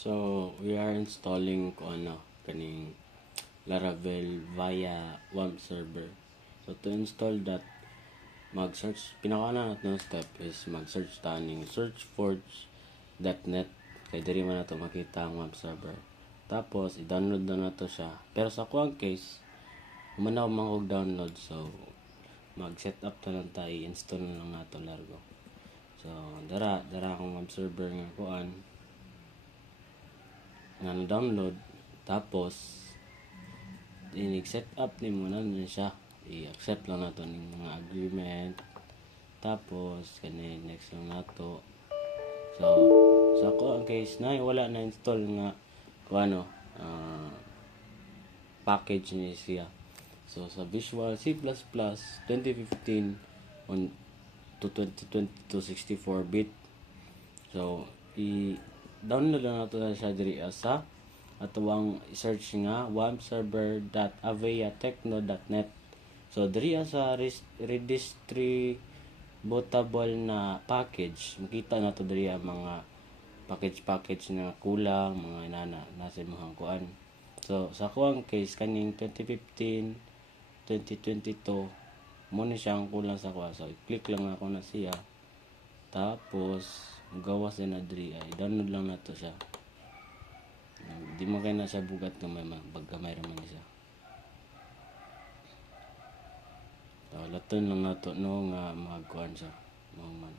So, we are installing ko kaning Laravel via WAMP server. So, to install that, mag-search, pinakauna natin step is mag-search taning searchforge.net. Kaya diri man nato makita ang WAMP server. Tapos, i-download na nato siya. Pero sa kuwang case, humanaw mang download. So, mag-setup na lang tayo, i-install na lang nato largo. So, dara akong WAMP server nga kuan nga na-download. Tapos, i-set up ni mo na siya. I-accept lang nato ng mga agreement. Tapos, next lang nato. So, sa ako ang case na wala na install nga package ni siya. So, sa Visual C++ 2015 on to 2022 64-bit. So, i-download lang nato na siya diri sa atawang i-search nga wampserver.aveatechno.net. So, diri sa redistributable na package, makita na to diri mga package na kulang, mga nasa imong kuan. So, sa kuang case kaning 2015, 2022 mo ni siyang kulang sa kuha. So, i-click lang ako na siya. Tapos, gawas din na diri ay download lang nato siya. Di mo kaya na siya bugat ng may baggamay raman siya. So, laton lang nato no nga magkuhan siya. Man.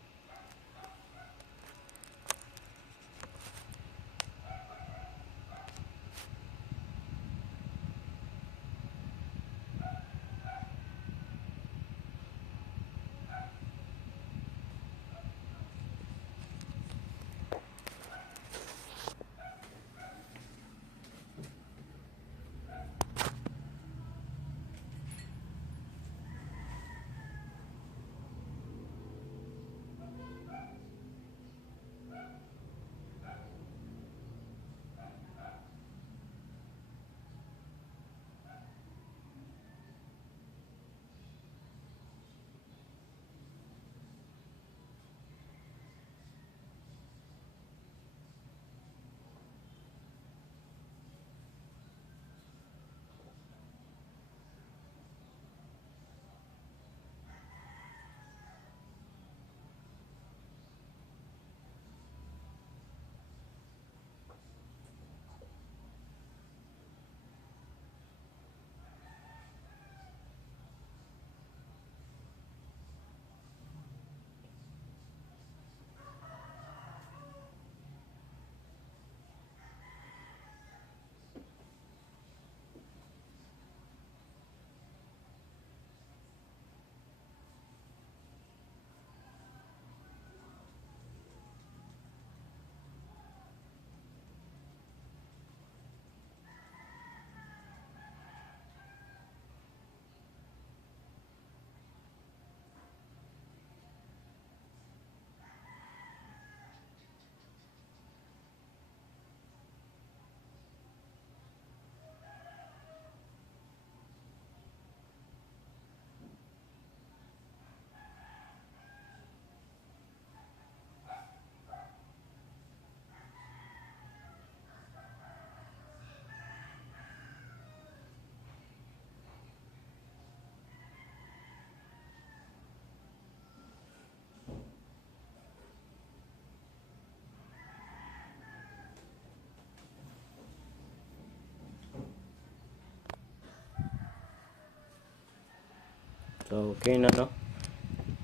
So, okay na to.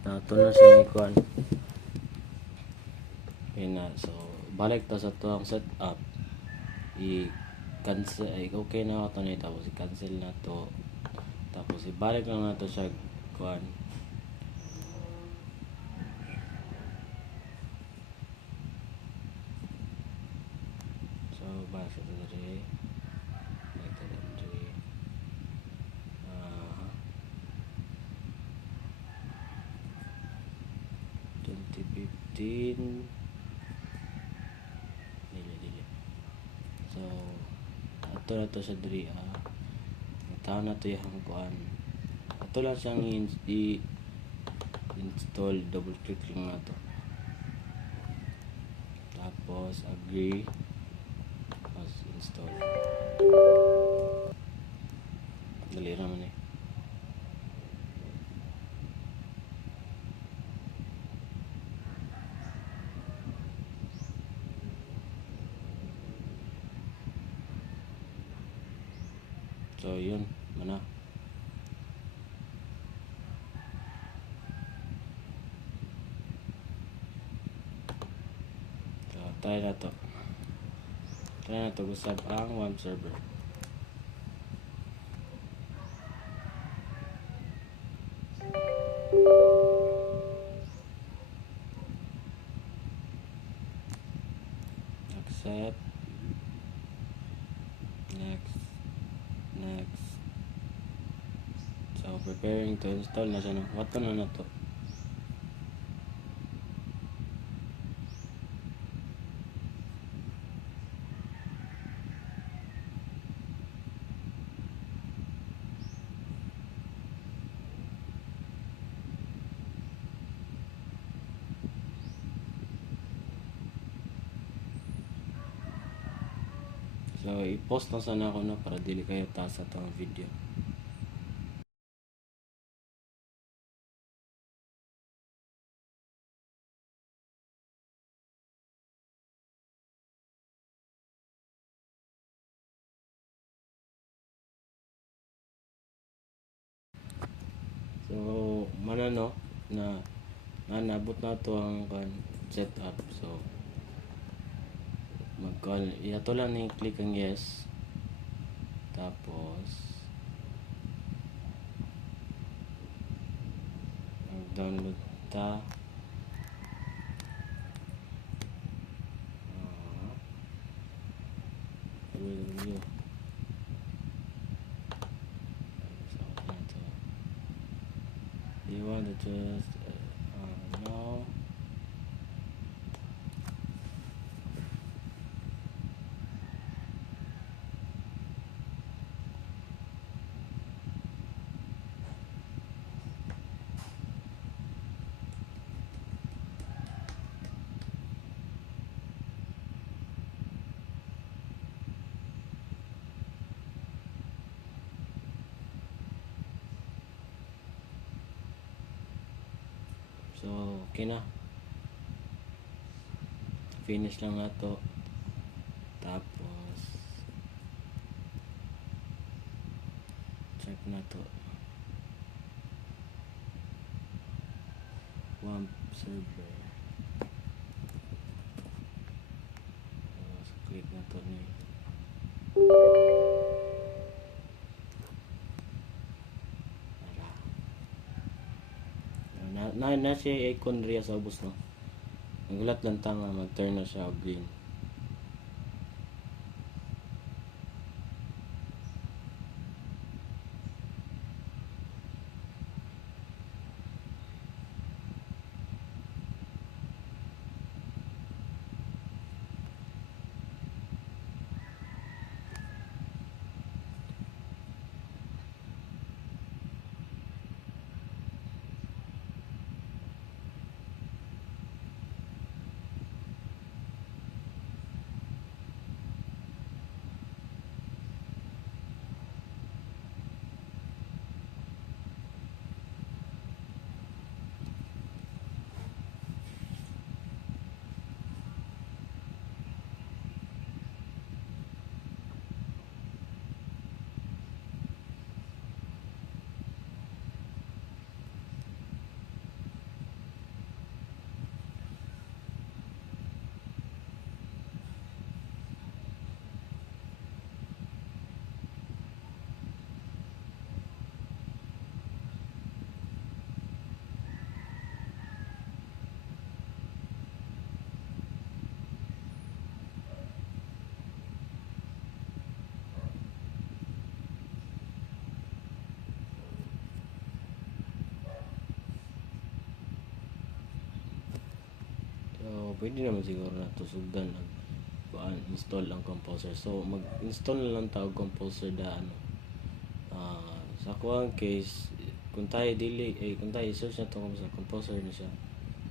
Nato na siya ikuan. Okay na. So, balik to sa to ang setup. I-cancel. Okay na ako na. Tapos, i-cancel na to. Tapos, ibalik lang na to siya ikuan. So, balik sa to diri. Balik to diri. 2015 dili. So, ato na to sa diri itaw na to yung kuan. Ato lang siyang i-install, double click lang na to. Tapos agree. clear naman eh. So yun, mana. So try na to. Try na to gusab ang web server. Accept. Next. So preparing to install na siya no. What na to? So i-post na sana ako na para dili kayo taas sa tong video. So mana no na nabot na to ang setup. So mag-call, iato lang ni click ang yes. Tapos mag-download ta. www. So yan to. You want to just no. So okay na. Finish lang na to. Tapos check na to. WAMP server. So click na to ni. Na siya icon riya sa ubos no. Nagulat lang tanga mag-turn na siya green. So pwede naman siguro na to sugdan install ang composer. So mag-install na lang tawag composer da ano. Sa kuang case kung tayo kung tayo search na to sa composer na siya.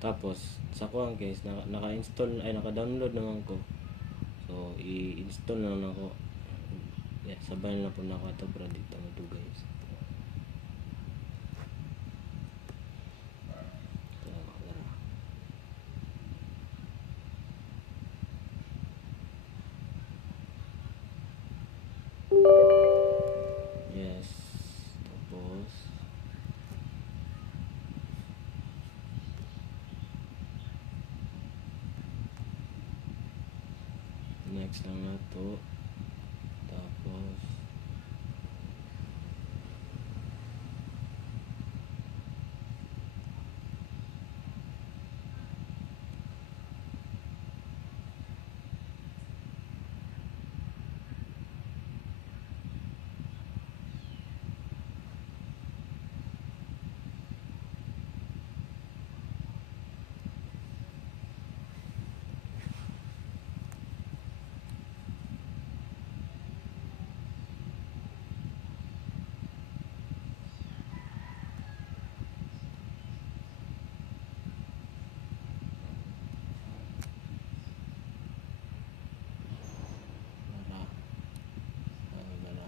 Tapos sa kuang case naka-install naka-download naman ko. So i-install na lang ako. Yeah, sabay na po na ako ito para dito mo guys. Next lang na to. Tapos wala. Wala.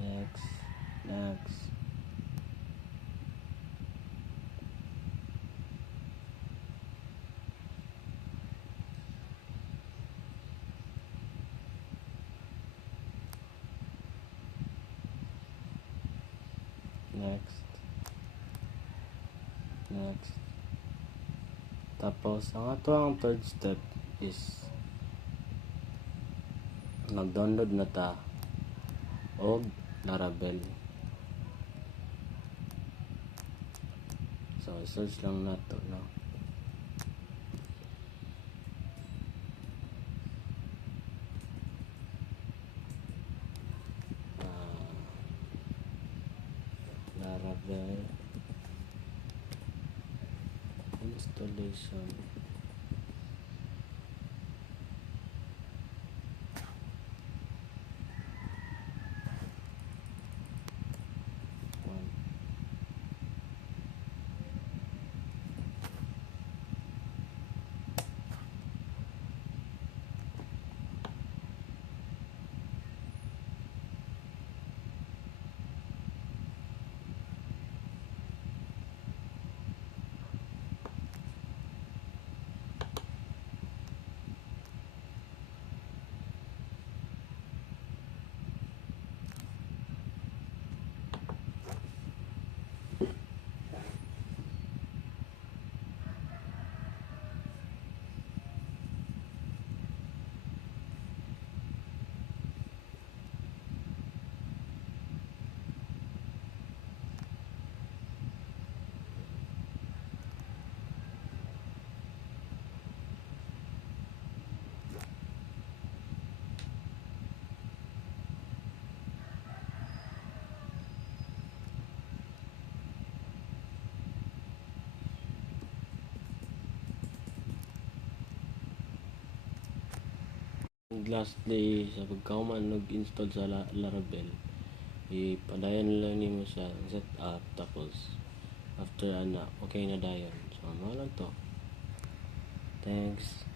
Next. Next. Next. Next. Tapos, ang ato ang third step is mag-download na ta og Laravel. So, search lang na to, no? Laravel installation. And lastly, sa pagkauman nag-install sa Laravel, ipadayon lang nimo sa setup, tapos after ana okay na dayon. So ano lang to. Thanks.